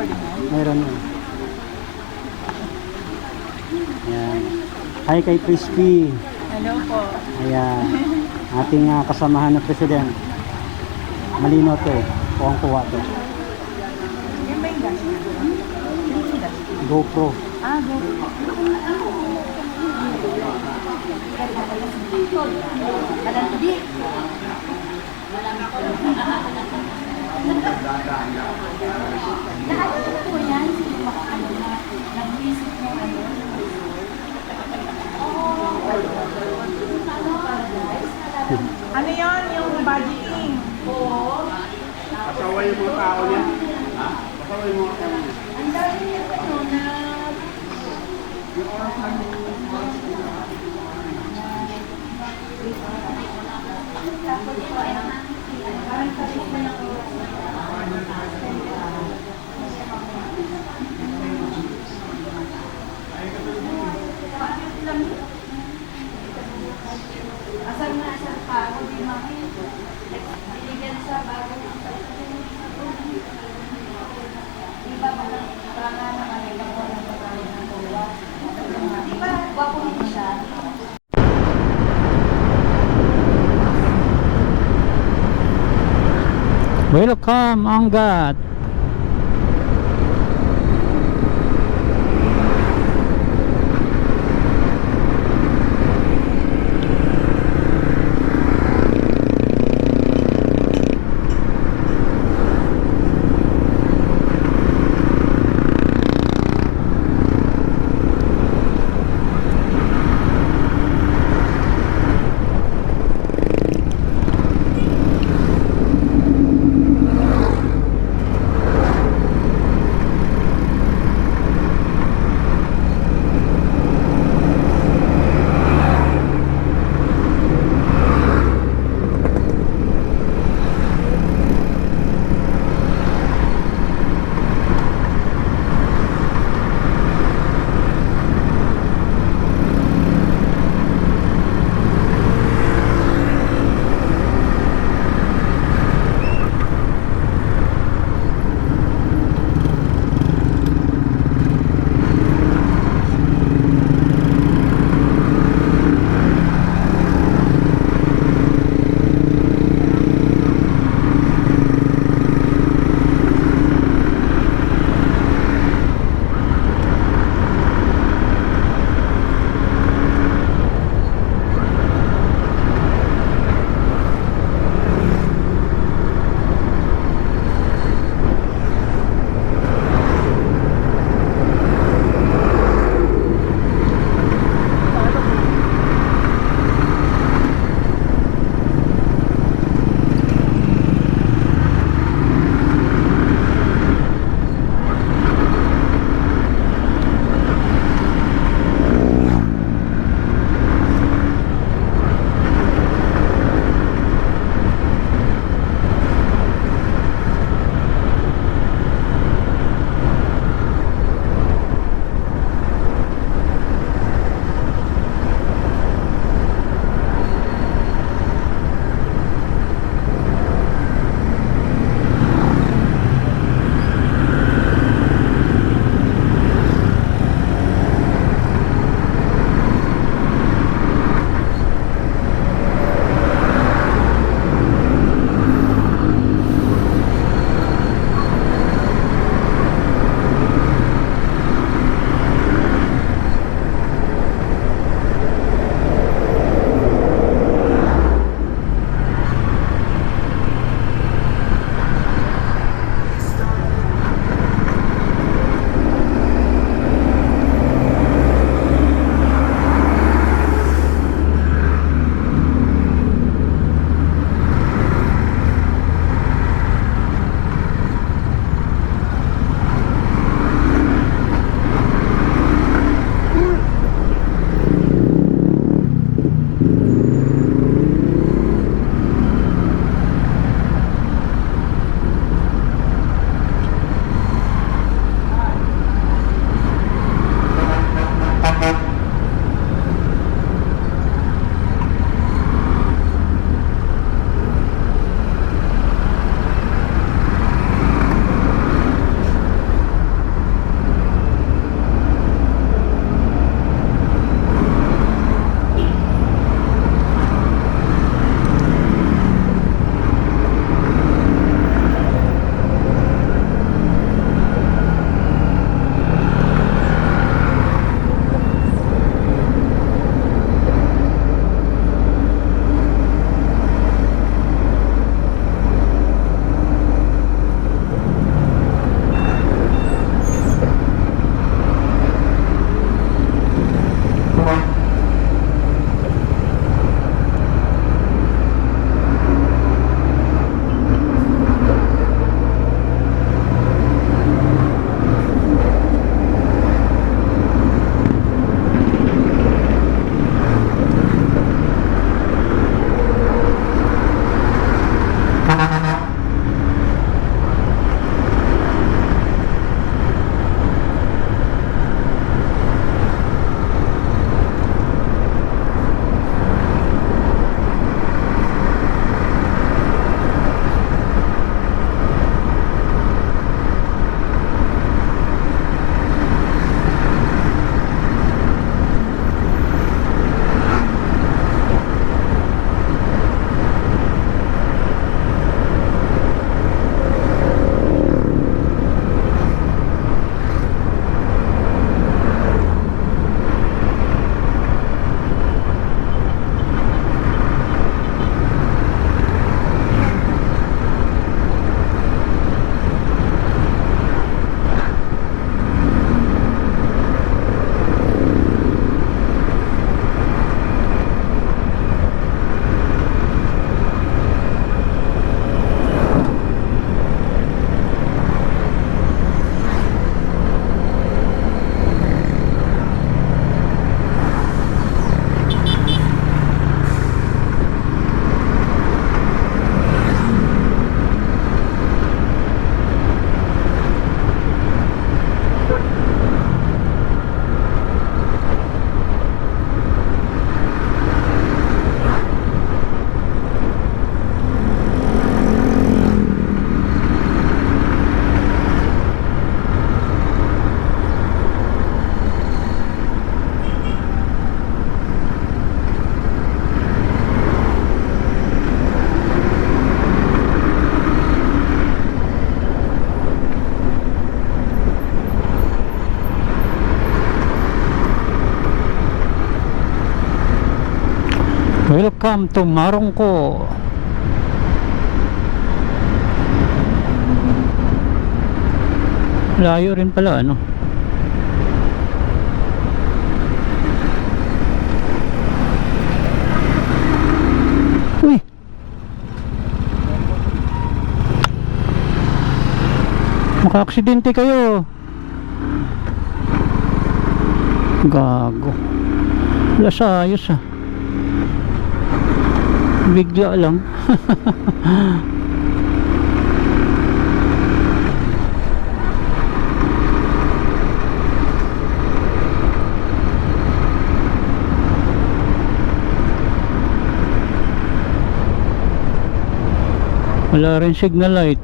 Meron yun. Ayan. Hi kay Crispy. Hello po. Ayan. Ating kasamahan na president. Malino to. Kuwang-kuwa to. Yan ba yung dash? GoPro. Ah, go. Lahat po yan, nag-visit ng ano. Ano yon yung budgeting? Pasaway yung mga tao niya. Ha? Pasaway yung mga tao niya. Ang dami niya ano na tapos po ay parang tapos na ako. Asal na asal pa ako di maki. Diligan sa bago ng iba ba na para naman ay ako ng pagkain ng tuwa. Di ba gwapo din siya? Welcome, Angat. Welcome to Marongko. Layo rin pala, ano? Uy! Maka-aksidente kayo. Gago. Wala sa ayos ah. Bigla lang. Wala rin signal light.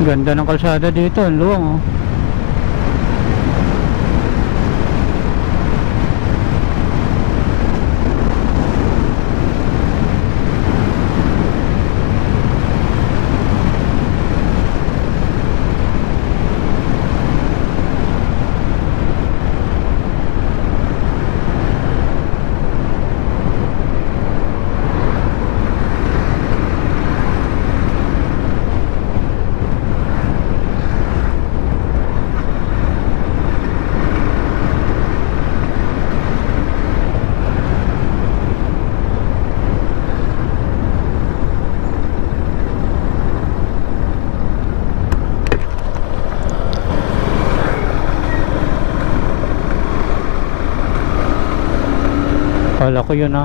Ganda ng kalsada dito, ang luwang oh. Kala ko yun ah.